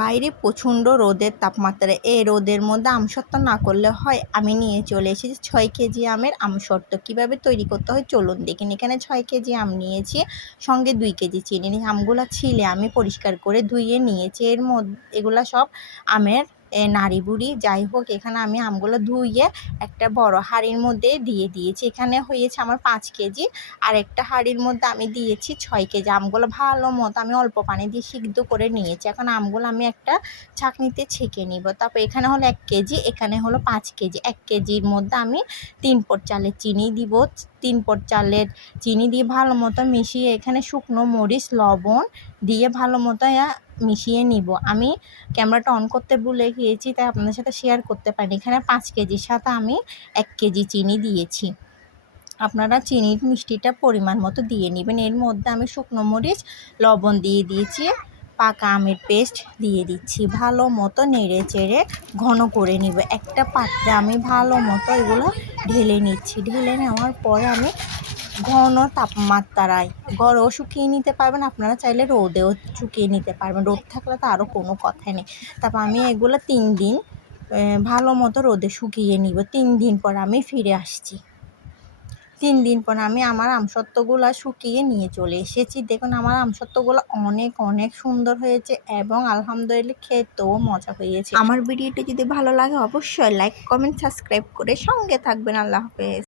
বাইরে প্রচণ্ড রোদের তাপমাত্রা। এই রোদের মধ্যে আমসত্ত্ব না করলে হয়। আমি নিয়ে চলে এসেছি 6 কেজি আমের আমসত্ত্ব। কীভাবে তৈরি করতে হয় চলুন দেখুন। এখানে 6 কেজি আম নিয়েছি, সঙ্গে 2 কেজি চিনি নিয়ে আমগুলো ছিলে আমি পরিষ্কার করে ধুয়ে নিয়েছি। এগুলা সব আমের নাড়ি বুড়ি যাই হোক। এখানে আমি আমগুলো ধুয়ে একটা বড় হাঁড়ির মধ্যে দিয়ে দিয়েছি। এখানে হয়েছে আমার 5 কেজি, আর একটা হাঁড়ির মধ্যে আমি দিয়েছি 6 কেজি। আমগুলো ভালো মতো আমি অল্প পানি দিয়ে সিদ্ধ করে নিয়েছি। এখন আমগুলো আমি একটা ছাঁকনিতে ছেঁকে নিব। তারপর এখানে হলো 1 কেজি, এখানে হলো 5 কেজি। 1 কেজির মধ্যে আমি 3 পট চালের চিনি দিব। 3 পট চালের চিনি দিয়ে ভালো মতো মিশিয়ে এখানে শুকনো মরিচ লবণ দিয়ে ভালো মতো মিশিয়ে নিব। আমি ক্যামেরাটা অন করতে ভুলে গিয়েছি, তাই আপনাদের সাথে শেয়ার করতে পারিনি। এখানে 5 কেজির সাথে আমি 1 কেজি চিনি দিয়েছি। আপনারা চিনির মিষ্টিটা পরিমাণ মতো দিয়ে নেবেন। এর মধ্যে আমি শুকনো মরিচ লবণ দিয়ে দিয়েছি, পাকা আমের পেস্ট দিয়ে দিচ্ছি। ভালো মতো নেড়ে চেড়ে ঘন করে নিব। একটা পাত্রে আমি ভালো মতো এগুলো ঢেলে নিচ্ছি। ঢেলে নেওয়ার পরে আমি ঘন তাপমাত্রায় ঘরেও শুকিয়ে নিতে পারবেন, আপনারা চাইলে রোদেও শুকিয়ে নিতে পারবেন। রোদ থাকলে তো আরও কোনো কথাই নেই। তারপর আমি এগুলো 3 দিন ভালো মতো রোদে শুকিয়ে নিব। 3 দিন পর আমি ফিরে আসছি। 3 দিন পর আমি আমার আমসত্ত্বগুলো শুকিয়ে নিয়ে চলে এসেছি। দেখুন আমার আমসত্ত্বগুলো অনেক অনেক সুন্দর হয়েছে এবং আলহামদুলিল্লাহ খেতেও মজা হয়েছে। আমার ভিডিওটি যদি ভালো লাগে অবশ্যই লাইক কমেন্ট সাবস্ক্রাইব করে সঙ্গে থাকবেন। আল্লাহ হাফেজ।